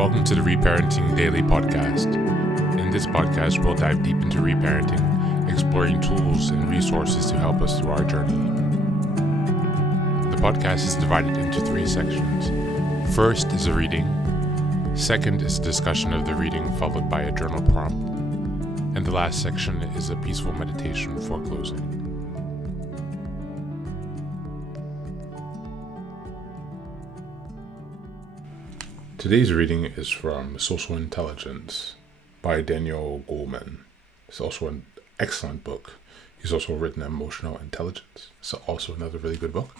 Welcome to the Reparenting Daily podcast. In this podcast, we'll dive deep into reparenting, exploring tools and resources to help us through our journey. The podcast is divided into 3 sections. First is a reading. Second is a discussion of the reading followed by a journal prompt. And the last section is a peaceful meditation for closing. Today's reading is from Social Intelligence by Daniel Goleman. It's also an excellent book. He's also written Emotional Intelligence. It's also another really good book.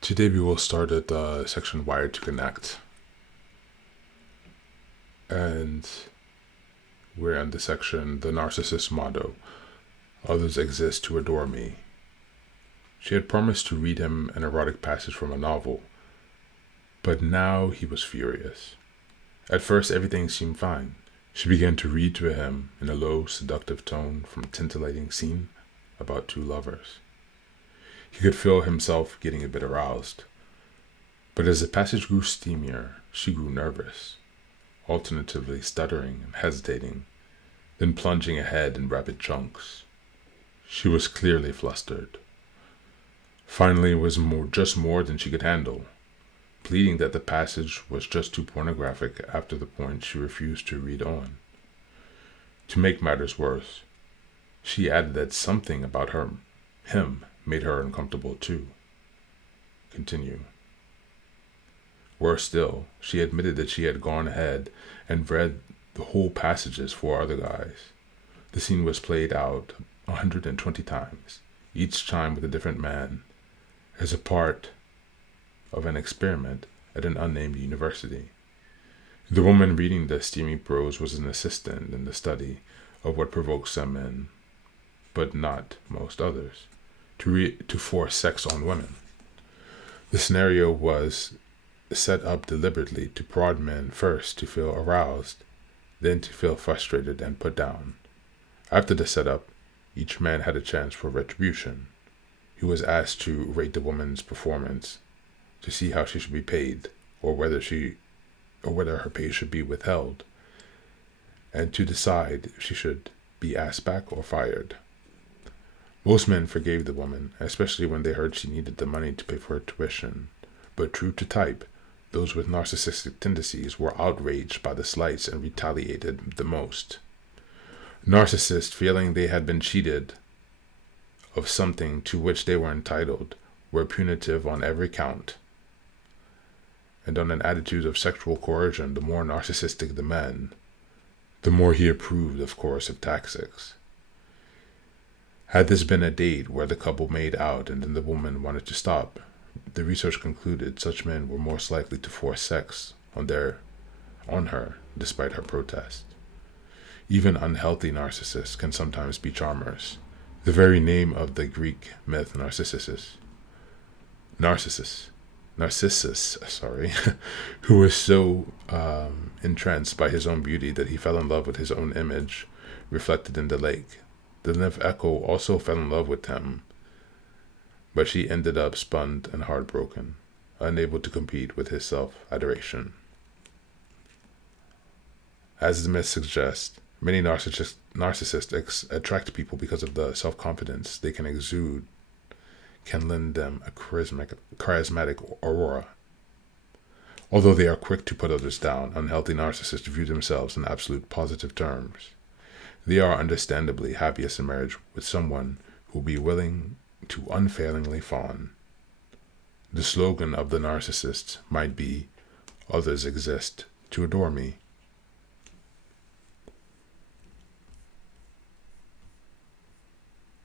Today we will start at the section Wired to Connect. And we're in the section The Narcissist Motto. Others exist to adore me. She had promised to read him an erotic passage from a novel. But now he was furious. At first, everything seemed fine. She began to read to him in a low, seductive tone from a titillating scene about 2 lovers. He could feel himself getting a bit aroused. But as the passage grew steamier, she grew nervous, alternatively stuttering and hesitating, then plunging ahead in rapid chunks. She was clearly flustered. Finally, it was just more than she could handle. Pleading that the passage was just too pornographic after the point she refused to read on. To make matters worse, she added that something about him made her uncomfortable too. Continue. Worse still, she admitted that she had gone ahead and read the whole passages for other guys. The scene was played out 120 times, each time with a different man, as a part of an experiment at an unnamed university. The woman reading the steamy prose was an assistant in the study of what provokes some men, but not most others, to force sex on women. The scenario was set up deliberately to prod men first to feel aroused, then to feel frustrated and put down. After the setup, each man had a chance for retribution. He was asked to rate the woman's performance, to see how she should be paid, or whether her pay should be withheld, and to decide if she should be asked back or fired. Most men forgave the woman, especially when they heard she needed the money to pay for her tuition, but true to type, those with narcissistic tendencies were outraged by the slights and retaliated the most. Narcissists, feeling they had been cheated of something to which they were entitled, were punitive on every count. And on an attitude of sexual coercion, the more narcissistic the man, the more he approved of coercive tactics. Had this been a date where the couple made out and then the woman wanted to stop, the research concluded such men were most likely to force sex on her despite her protest. Even unhealthy narcissists can sometimes be charmers. The very name of the Greek myth Narcissus, who was so entranced by his own beauty that he fell in love with his own image reflected in the lake. The nymph Echo also fell in love with him, but she ended up spun and heartbroken, unable to compete with his self-adoration. As the myth suggests, many narcissists attract people because of the self-confidence they can exude, can lend them a charismatic aura. Although they are quick to put others down, unhealthy narcissists view themselves in absolute positive terms. They are understandably happiest in marriage with someone who will be willing to unfailingly fawn. The slogan of the narcissist might be, "Others exist to adore me."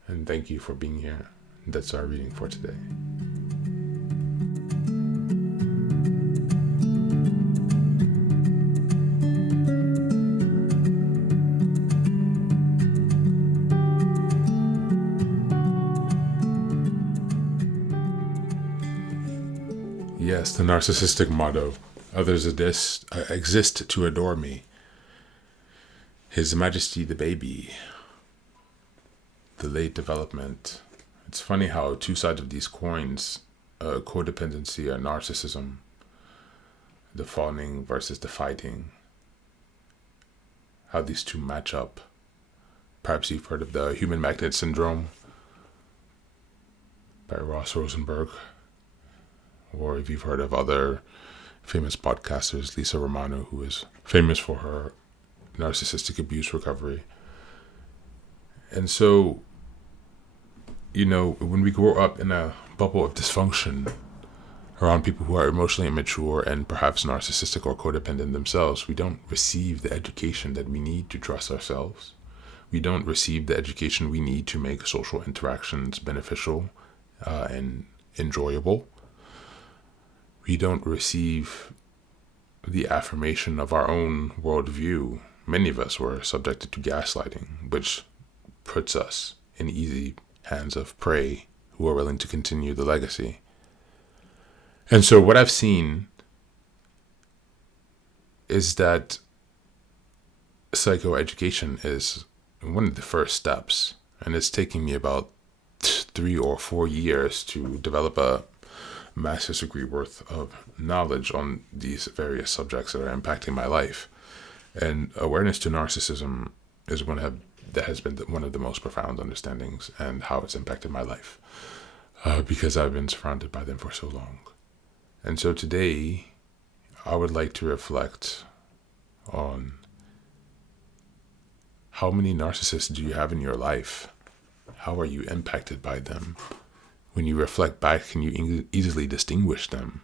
And thank you for being here. That's our reading for today. Yes, the narcissistic motto, "Others exist to adore me." His Majesty the Baby. The late development. It's funny how 2 sides of these coins, codependency and narcissism. the fawning versus the fighting, how these two match up. Perhaps you've heard of the human magnet syndrome by Ross Rosenberg, or if you've heard of other famous podcasters, Lisa Romano, who is famous for her narcissistic abuse recovery. And so, when we grow up in a bubble of dysfunction around people who are emotionally immature and perhaps narcissistic or codependent themselves, we don't receive the education that we need to trust ourselves. We don't receive the education we need to make social interactions beneficial and enjoyable. We don't receive the affirmation of our own worldview. Many of us were subjected to gaslighting, which puts us in easy hands of prey who are willing to continue the legacy. And so what I've seen is that psychoeducation is one of the first steps, and it's taking me about 3 or 4 years to develop a master's degree worth of knowledge on these various subjects that are impacting my life. And awareness to narcissism is that has been one of the most profound understandings and how it's impacted my life, because I've been surrounded by them for so long. And so today, I would like to reflect on how many narcissists do you have in your life? How are you impacted by them? When you reflect back, can you easily distinguish them?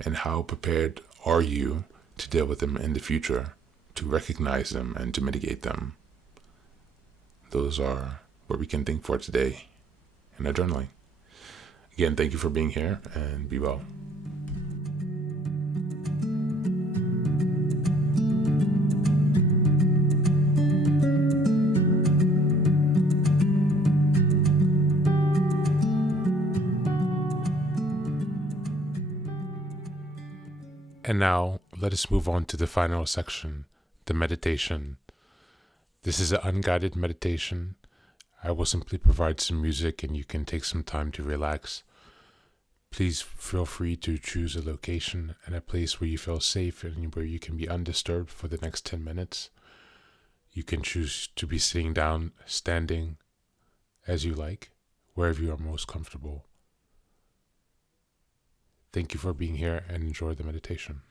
And how prepared are you to deal with them in the future, to recognize them and to mitigate them? Those are what we can think for today in our journaling. Again, thank you for being here, and be well. And now, let us move on to the final section, the meditation. This is an unguided meditation. I will simply provide some music and you can take some time to relax. Please feel free to choose a location and a place where you feel safe and where you can be undisturbed for the next 10 minutes. You can choose to be sitting down, standing, as you like, wherever you are most comfortable. Thank you for being here and enjoy the meditation.